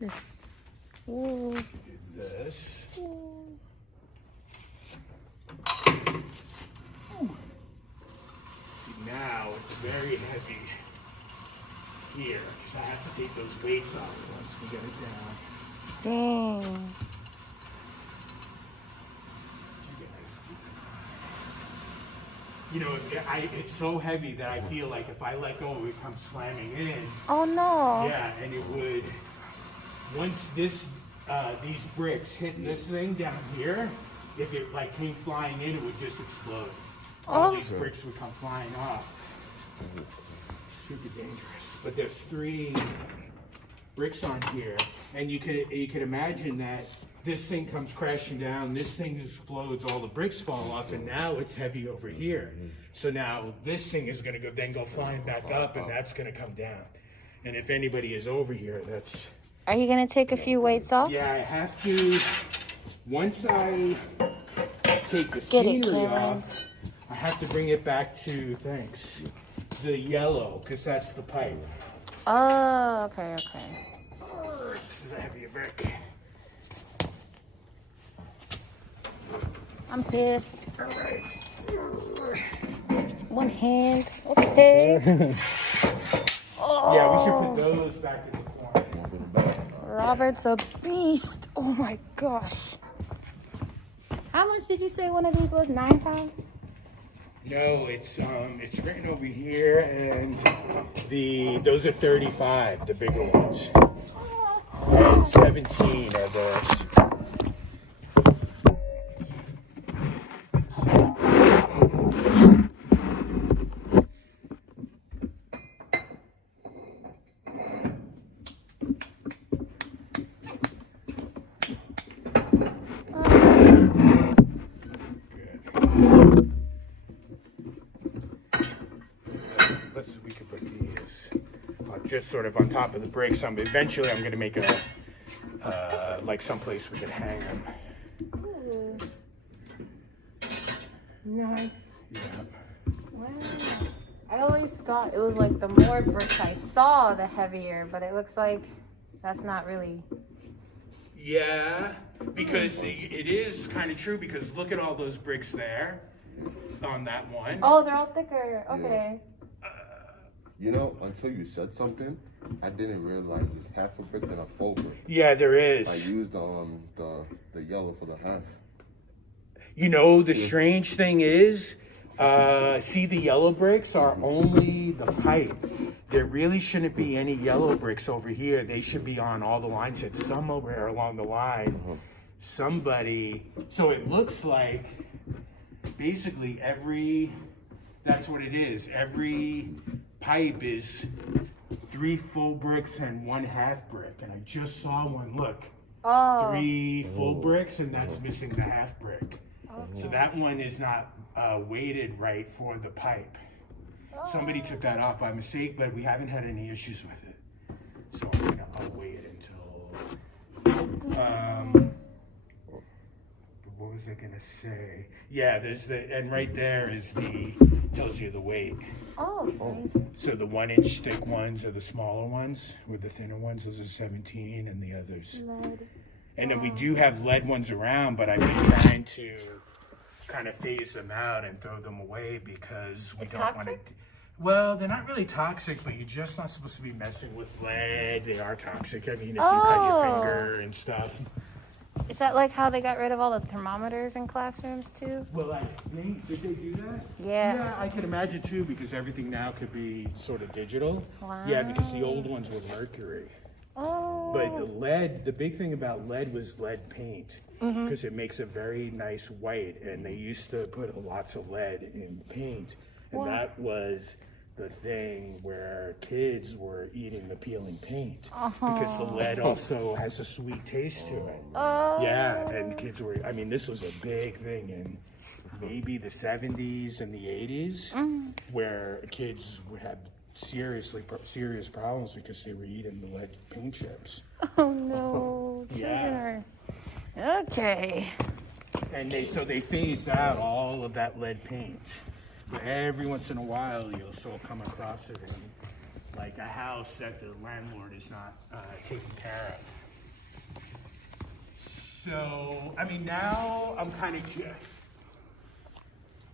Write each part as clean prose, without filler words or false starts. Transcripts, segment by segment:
This. Ooh. This. Ooh. See, now it's very heavy here because I have to take those weights off once we get it down. Dang. You know, it's so heavy that I feel like if I let go, it would come slamming in. Oh no. Yeah, and it would. Once these bricks hit this thing down here, if it like came flying in, it would just explode. All these bricks would come flying off. Super dangerous. But there's 3 bricks on here, and you could imagine that this thing comes crashing down, this thing explodes, all the bricks fall off, and now it's heavy over here. So now this thing is going to go flying back up, and that's going to come down. And if anybody is over here, that's... Are you going to take a few weights off? Yeah, I have to. Once I take the scenery off, I have to bring it back to, the yellow, because that's the pipe. Oh, okay, okay. This is a heavier brick. I'm pissed. All right. One hand. Okay. Oh. Yeah, we should put those back in the corner. Robert's a beast. Oh my gosh. How much did you say one of these was? 9 pounds? No, it's written over here, and those are 35, the bigger ones, and 17 are those. We could put these just sort of on top of the bricks. Eventually, I'm going to make a like someplace we could hang them. Ooh. Nice. Yeah. Wow. I always thought it was like the more bricks I saw, the heavier, but it looks like that's not really. Yeah, because it is kind of true, because look at all those bricks there on that one. Oh, they're all thicker. Okay. You know, until you said something, I didn't realize there's half a brick and a full brick. Yeah, there is. I used the yellow for the half. You know, the strange thing is, see, the yellow bricks are only the pipe. There really shouldn't be any yellow bricks over here. They should be on all the lines. It's somewhere along the line. Somebody, so it looks like basically that's what it is. Every pipe is 3 full bricks and 1 half brick. And I just saw one, look. Oh. 3 full bricks, and that's missing the half brick. So that one is not weighted right for the pipe. Somebody took that off by mistake, but we haven't had any issues with it. So I'll weigh it until, what was I gonna say? Yeah, and right there is tells you the weight. Oh. So the 1-inch thick ones are the smaller ones, with the thinner ones, those are 17, and the others. Lead. And then we do have lead ones around, but I've been trying to kind of phase them out and throw them away because we don't want to. Well, they're not really toxic, but you're just not supposed to be messing with lead. They are toxic. I mean, if you cut your finger and stuff. Is that like how they got rid of all the thermometers in classrooms too? Well, I think, did they do that? Yeah. Yeah, I could imagine too, because everything now could be sort of digital. Wow. Yeah, because the old ones were mercury. Oh. But the big thing about lead was lead paint, because it makes a very nice white, and they used to put lots of lead in paint, and that was the thing where kids were eating the peeling paint, because the lead also has a sweet taste to it. Oh. Yeah, and kids were, I mean, this was a big thing in maybe the 70s and the 80s, where kids would have serious problems because they were eating the lead paint chips. Oh no. Yeah. Okay. And so they phased out all of that lead paint. But every once in a while, you'll still come across it in like a house that the landlord is not taking care of. So, I mean, now I'm kind of curious.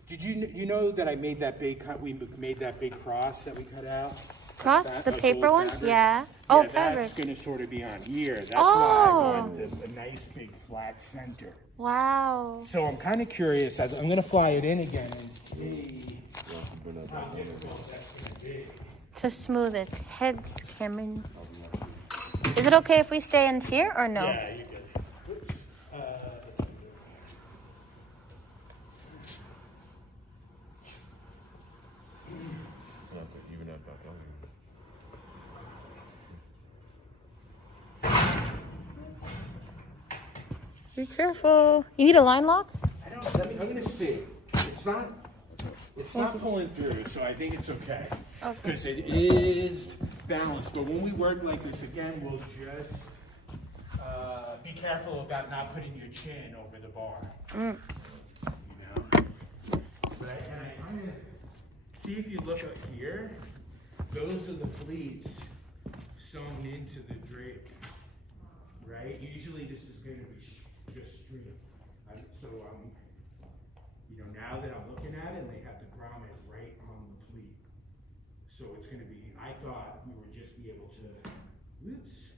Did you know that I made that big cut? We made that big cross that we cut out. Cross That, the paper one? fabric. Yeah. Oh, Yeah, fabric. that's going to sort of be on here. That's Oh. why I want a nice big flat center. Wow. So I'm kind of curious. I'm going to fly it in again and see how difficult that's going to be. To smooth its heads, Cameron. Is it okay if we stay in here or no? Yeah, you're good. Oops. Even that back Be careful. You need a line lock? I'm going to see. It's not pulling through, so I think it's okay. Because it is balanced. But when we work like this again, we'll just be careful about not putting your chin over the bar. You know? But I kind of see if you look up here, those are the pleats sewn into the drape, right? Usually this is going to be just straight. You know, now that I'm looking at it, they have the grommet right on the pleat. So it's going to be, I thought we would just be able to, whoops,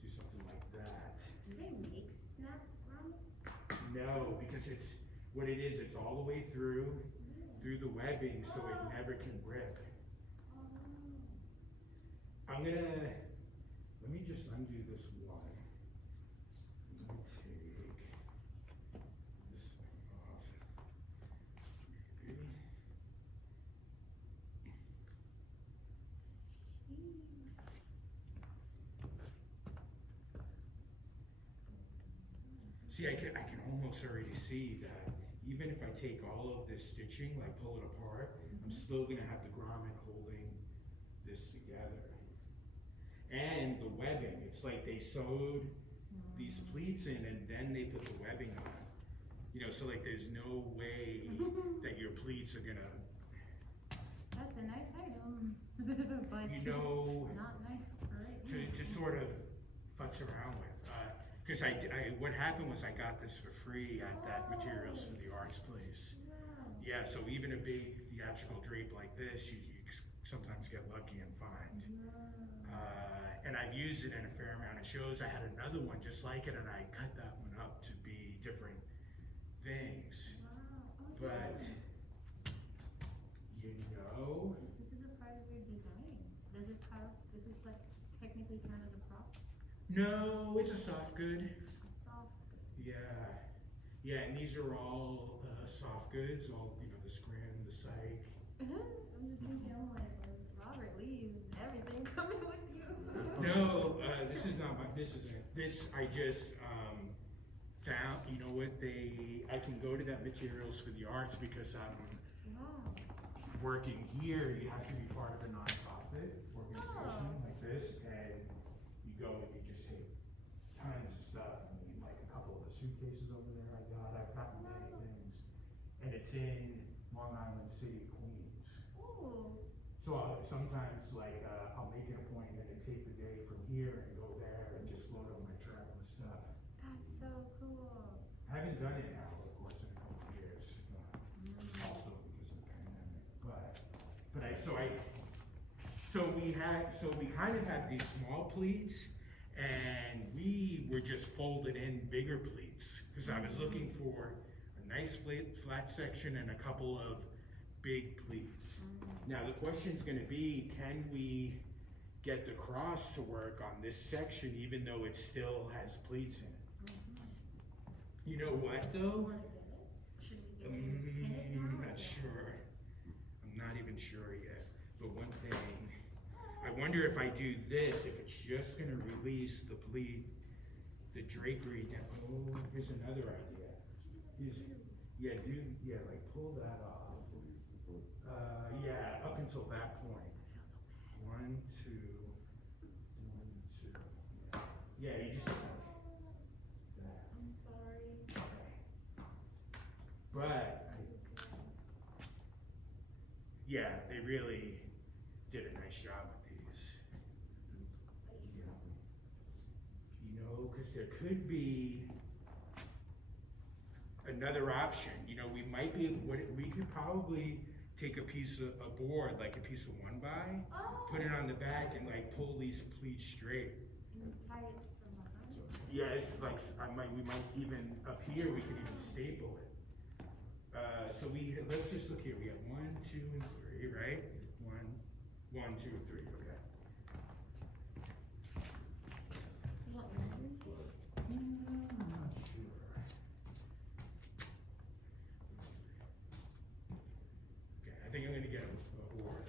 do something like that. Do they make snap grommets? No, because what it is, it's all the way through the webbing, so it never can rip. Let me just undo this one. Let me take this thing off. Maybe. See, I can almost already see that even if I take all of this stitching, like pull it apart, I'm still gonna have the grommet holding this together. And the webbing, it's like they sewed these pleats in and then they put the webbing on. You know, so like there's no way that your pleats are gonna. That's a nice item. But You know, not nice for it. to sort of futz around with. Because what happened was I got this for free at that Materials for the Arts place. Yeah, so even a big theatrical drape like this, you sometimes get lucky and find. And I've used it in a fair amount of shows. I had another one just like it, and I cut that one up to be different things. But, you know. This is a part of your design. Does this like technically count as a prop? No, it's a soft good. A soft good. Yeah. Yeah, and these are all soft goods, all, you know, the scrim, the psych. I'm just thinking, I'm like, Robert leaves everything coming with you. No, this is not this isn't. This, I just found, you know what, I can go to that Materials for the Arts because I'm working here. You have to be part of a nonprofit organization like this, and you go and you just see tons of stuff. I mean, like a couple of the suitcases over there I've gotten many things. And it's in Long Island City, Queens. So sometimes, like, I'll make an appointment and take the day from here and go there and just load up my travel stuff. That's so cool. I haven't done it now, of course, in a couple of years, also because of the pandemic. So we kind of had these small pleats, and we were just folded in bigger pleats because I was looking for a nice flat section and a couple of big pleats. Now the question is going to be, can we get the cross to work on this section even though it still has pleats in it? You know what though? I'm not sure. I'm not even sure yet. But one thing, I wonder if I do this, if it's just going to release the pleat, the drapery down. Oh, here's another idea. Like pull that off. Yeah, up until that point. 1, 2, 1, 2. Yeah, you just like that. I'm sorry. Okay. But yeah, they really did a nice job with these. You know, because there could be another option, you know, we might be, we could probably take a piece of a board, like a piece of 1x, put it on the back and like pull these pleats straight. And tie it from behind. Yeah, it's like, we might even, up here, we could even staple it. So let's just look here, we have 1, 2, and 3, right? 1, 2, and 3, okay. You want your memories? I'm not sure. Okay, I think I'm gonna get a board.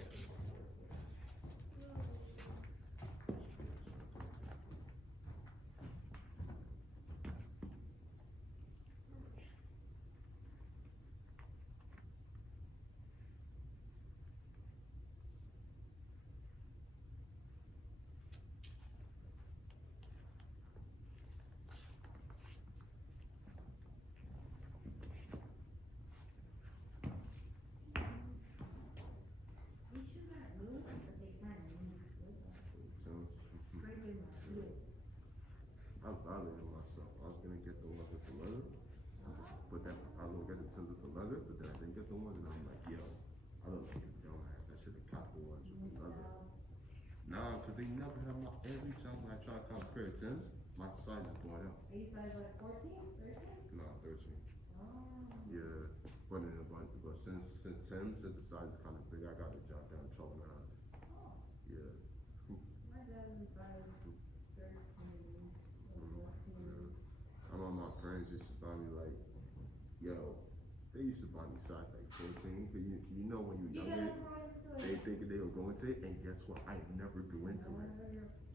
These shoes aren't moving, but they kind of move. Scraping my heel. I bothering myself. I was gonna get the ones with the leather, but then I was gonna get the Timbs with the leather, but then I didn't get the ones, and I'm like, yo, I don't think it's dumbass. I should have caught the ones with the leather. Nah, cause they never have my. Every time I try to cop a pair of Timbs, my size is bought out. Are you size like 14, 13? Nah, 13. Oh. Yeah, but since Timbs, since the size is kind of big, I got to drop down 12 and a half. Oh. Yeah. My dad was size 13 or 14. I'm on my friends used to buy me like, yo, they used to buy me size like 14. Cause you know when you're younger, they think they were going to it, and guess what? I never go into it.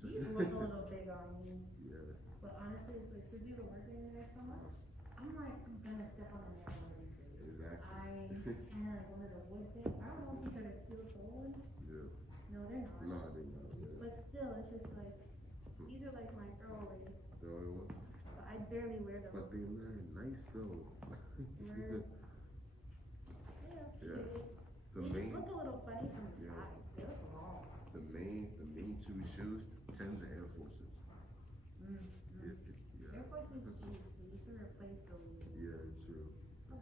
These look a little big on me. Yeah. But honestly, it's like, because we were working in there so much, I'm like, I'm gonna step on the neck one of these days. Exactly. I kind of like one of the wood things. I don't know if these are steel toed. Yeah. No, they're not. No, they not. Yeah. But still, it's just like, these are like my early. The other one. But I barely wear them. But they look nice though. Yeah. Yeah. The They main, just look a little funny from the Yeah. side. They look long. the main two shoes, Timbs and Air Forces. Yeah. Air Force is cheap, so you can replace those. Yeah, true. But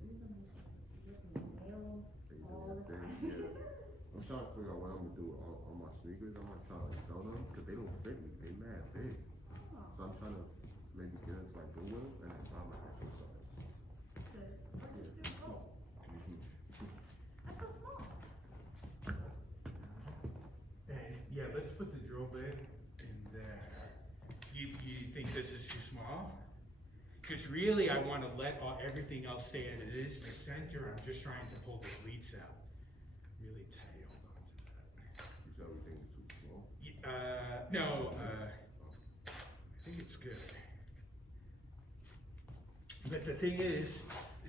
these are just nails all the time. Yeah. I'm trying to figure out what I'm gonna do with all my sneakers. I'm gonna try to like, sell them because they don't fit me. They mad big. So I'm trying to maybe get into like Goodwill and then buy my actual size. Good. Oh, that's so small. And yeah, let's put the drill bit in there. You think this is too small? Because really, I want to let everything else stay as it is. The center, I'm just trying to pull the pleats out really tight. Hold on to that. You said everything is too small? No, I think it's good. But the thing is,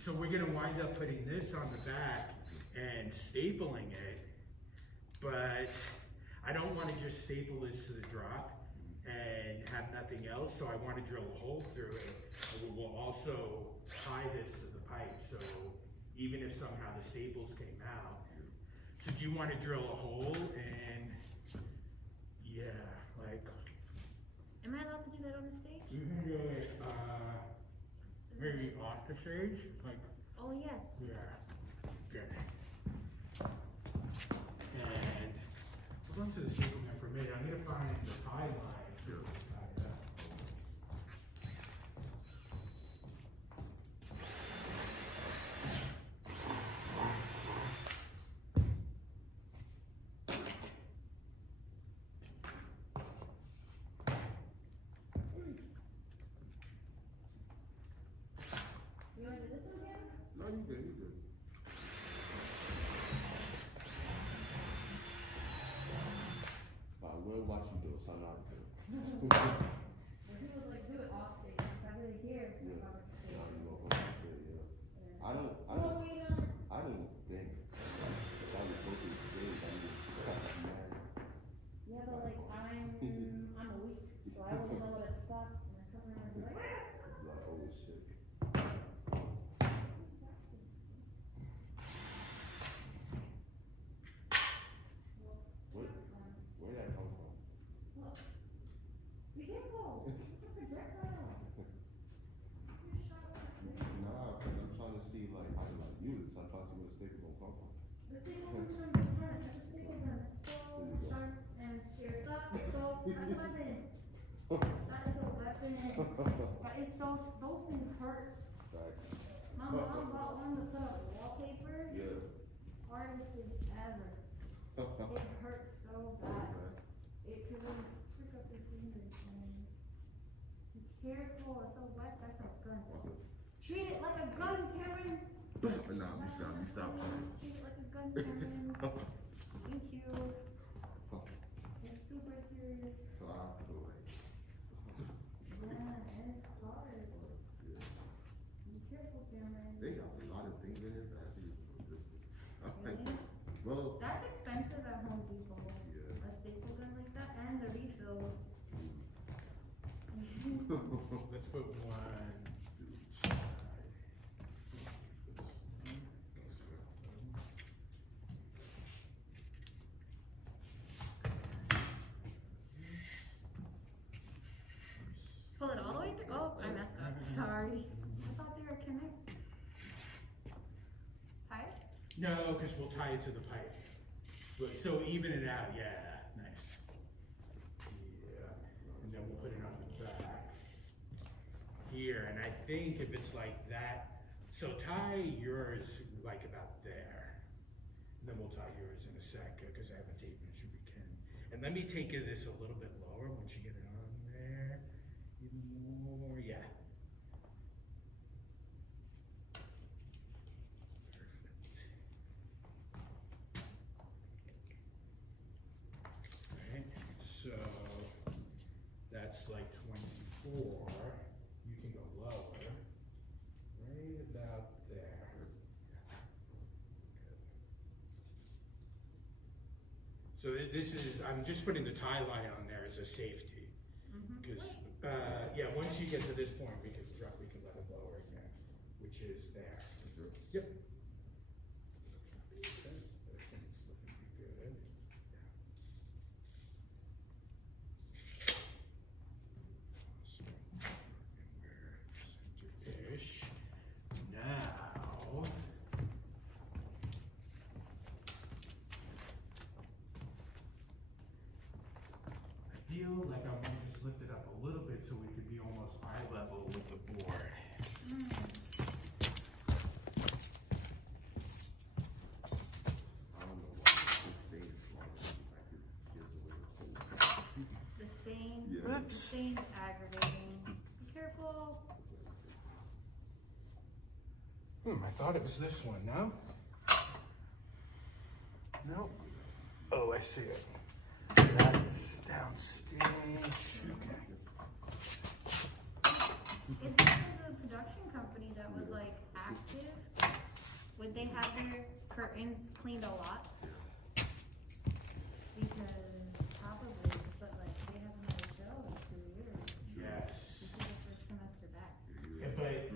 so we're gonna wind up putting this on the back and stapling it, but I don't want to just staple this to the drop and have nothing else, so I want to drill a hole through it. And we'll also tie this to the pipe, so even if somehow the staples came out. So do you want to drill a hole and, yeah, like. Am I allowed to do that on the stage? You can do it, maybe off the stage, like. Oh, yes. Yeah, good. And we're going to the staple gun for a minute. I'm gonna find the tie line for this tie up. You want to do this one again? No, you good, you good. But I will watch you do it, so I know how to do it. Well, he was like, do it off stage. I really care. Yeah. Now you know what I'm saying, yeah. I don't think, if I was supposed to be big, I need to cut mad. Yeah, but like I'm a weak, so I wouldn't know what to stop and I come around and be like, Like, holy shit. Where did that come from? be careful. It's a projectile. You're That is so, those things hurt. My mom bought one to put up wallpaper. Yeah. Hardest thing ever. It hurts so bad. It could really prick up your fingers. Be careful, it's so wet, that's a gun. Treat it like a gun, Karen. Nah, you stop playing. Treat it like a gun, Karen. Thank you. It's super serious. Yeah, it's hard. Be careful, Cameron. They got a lot of things in it that I think is Really? well, That's expensive at Home Depot. Yeah. A staple gun like that and the refill. Let's put one. Pull it all the way through? Oh, I messed up. Sorry. I thought they were connected. Tie it? No, because we'll tie it to the pipe. So even it out, yeah, nice. Yeah, and then we'll put it on the back here. And I think if it's like that, so tie yours like about there. And then we'll tie yours in a sec because I have a tape measure we can. And let me take this a little bit lower once you get it on there. Even more, yeah. So that's like 24. You can go lower, right about there. So this is, I'm just putting the tie line on there as a safety. Because, yeah, once you get to this point, we can let it lower again, which is there. Yep. Everything's looking good. Center-ish. Now, I feel like I want to just lift it up a little bit so we could be almost eye level with the board. I don't know why this thing is like it gives away the whole thing. The stain. Yeah. The stain's aggravating. Be careful. I thought it was this one, no? No. Oh, I see it. That's downstage. Okay. If this was a production company that was like active, would they have their curtains cleaned a lot? Because probably, but like they haven't had a show in 2 years. Yes. This is the first semester back. But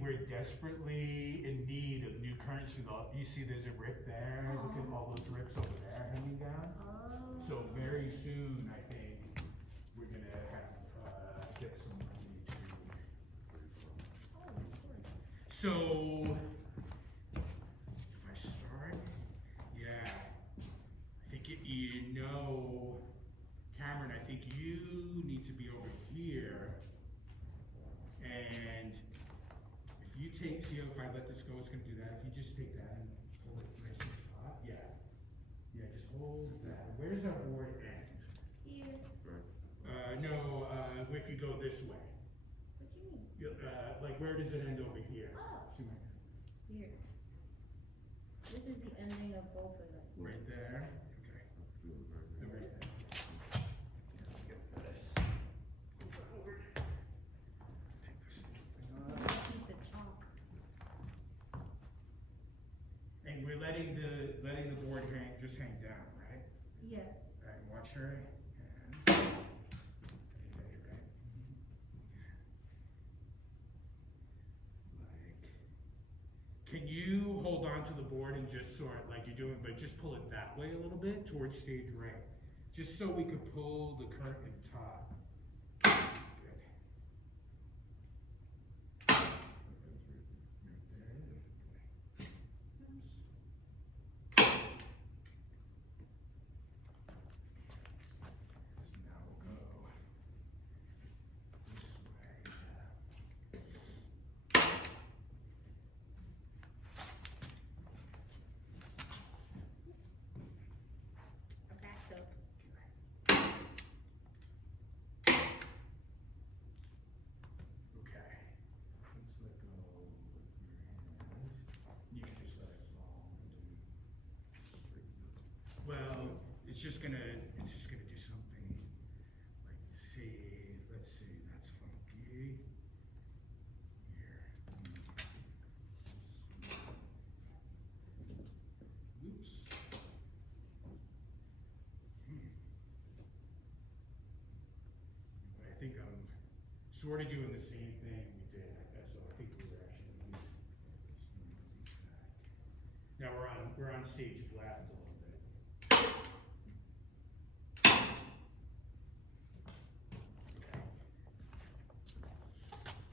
we're desperately in need of new currents. You see there's a rip there. Look at all those rips over there hanging down. So very soon, I think, we're going to have, get some money to. So, if I start, yeah, I think Cameron, I think you need to be over here. And if you take, see if I let this go, it's going to do that. If you just take that and pull it nice and taut, yeah. Yeah, just hold that. Where's our board end? Here. No, if you go this way. What do you mean? Like where does it end over here? Oh. See my- Here. This is the ending of both of them. Right there. Okay. No, right there. Let's get this. Move forward. Take this thing off. A piece of chalk. And we're letting the board just hang down, right? Yes. All right, watch her hands. Can you hold on to the board and just sort like you're doing, but just pull it that way a little bit towards stage right, just so we could pull the curtain taut. Good. just gonna do something like, let's see, that's funky. Here. Oops. But I think I'm sort of doing the same thing we did. So I think we were actually using this. Now we're on stage left a little bit.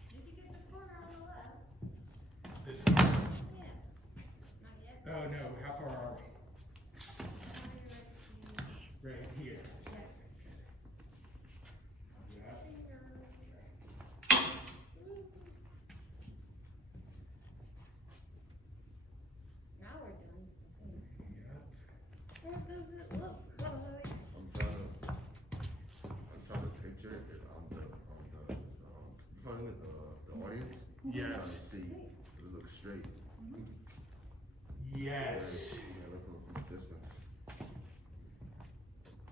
Did you get the corner on the left? This one? Yeah. Not yet? Oh no, how far are we? Now you're Right here. Yes. Yeah. Now we're doing something. Yep. What does it look like? I'm trying to picture it on the audience. Yes. I'm trying to see if it looks straight. Yes. Yeah, look from a distance.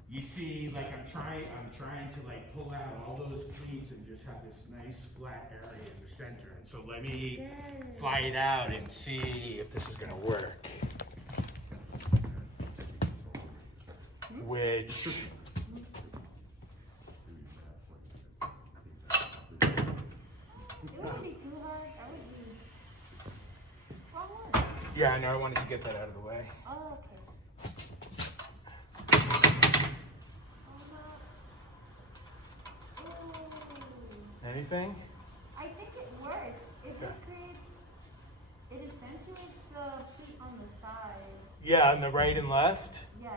You see, like I'm trying to like pull out all those cleats and just have this nice flat area in the center. And so let me fly it out and see if this is gonna work. Which It wouldn't be too hard. That would be. Wrong one. yeah, I know I wanted to get that out of the way. Oh, okay. Ooh. Anything? I think it works. It just creates. It accentuates the feet on the side. Yeah, on the right and left. Yes.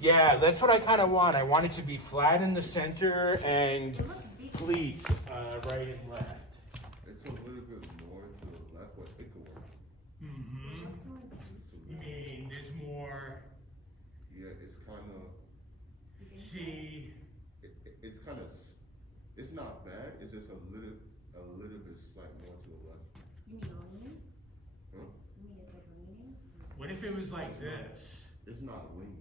Yeah, that's what I kind of want. I want it to be flat in the center and It looks deep. cleats right and left. It's a little bit more to the left, but it could work. Mm-hmm. Looks more deep. You mean there's more? Yeah, it's kind of. See, It's kind of. It's not bad. It's just a little bit slight more to the left. You mean leaning? Huh? You mean it's like leaning? what if it was like this? It's not lean.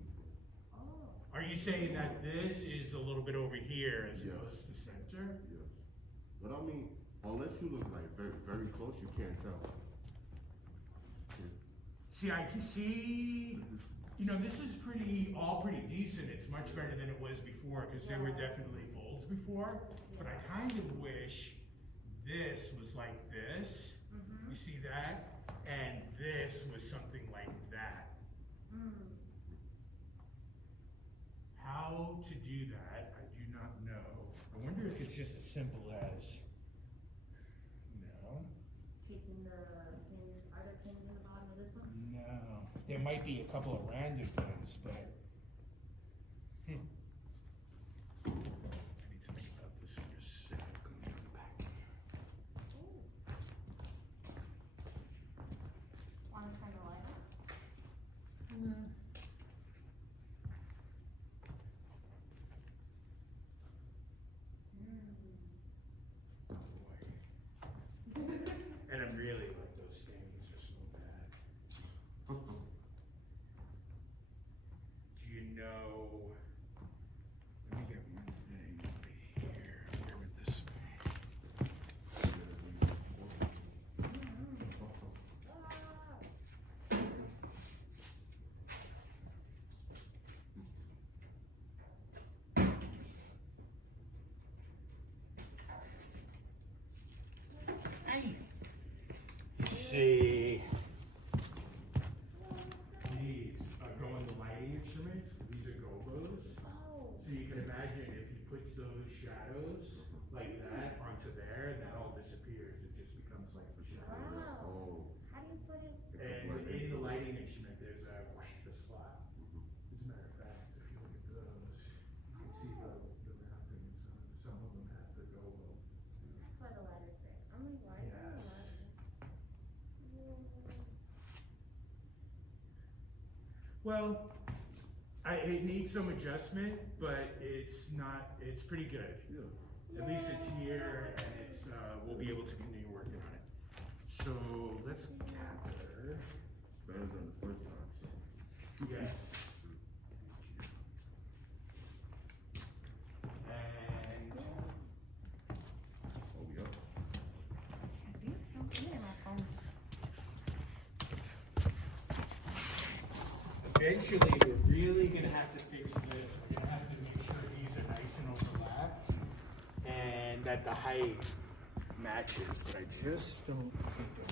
Oh. Are you saying that this is a little bit over here as Yes. opposed to center? Yes. But I mean, unless you look like very, very close, you can't tell. Yeah. See, I can see, you know, this is all pretty decent. It's much better than it was before because there were definitely folds before. But I kind of wish this was like this. Mm-hmm. You see that? And this was something like that. Mm. How to do that, I do not know. I wonder if it's just as simple as, no, Taking the pins, are there pins in the bottom of this one? no. There might be a couple of random things, but. I need to think about this for a sec. Let me go back. Want to turn the light on? Oh boy. And I'm really like those stains are so bad. Do you know? Let me get one thing over here. Where would this be? You see, these go in the lighting instruments. These are gobos. Oh. So you can imagine if he puts those shadows like that onto there, that all disappears. It just becomes like the shadows. Wow. Oh. How do you put it? And in the lighting instrument, there's a slot. As a matter of fact, if you look at those, you can see the mapping. Some of them have the gobo. That's why the ladder's there. I'm like, why is there a Yes. ladder? Well, it needs some adjustment, but it's pretty good. Yeah. At least it's here, and we'll be able to continue working on it. So let's gather. Better than the first time. Yes. eventually we're really gonna have to fix this. We're gonna have to make sure these are nice and overlapped and that the height matches, but I just don't think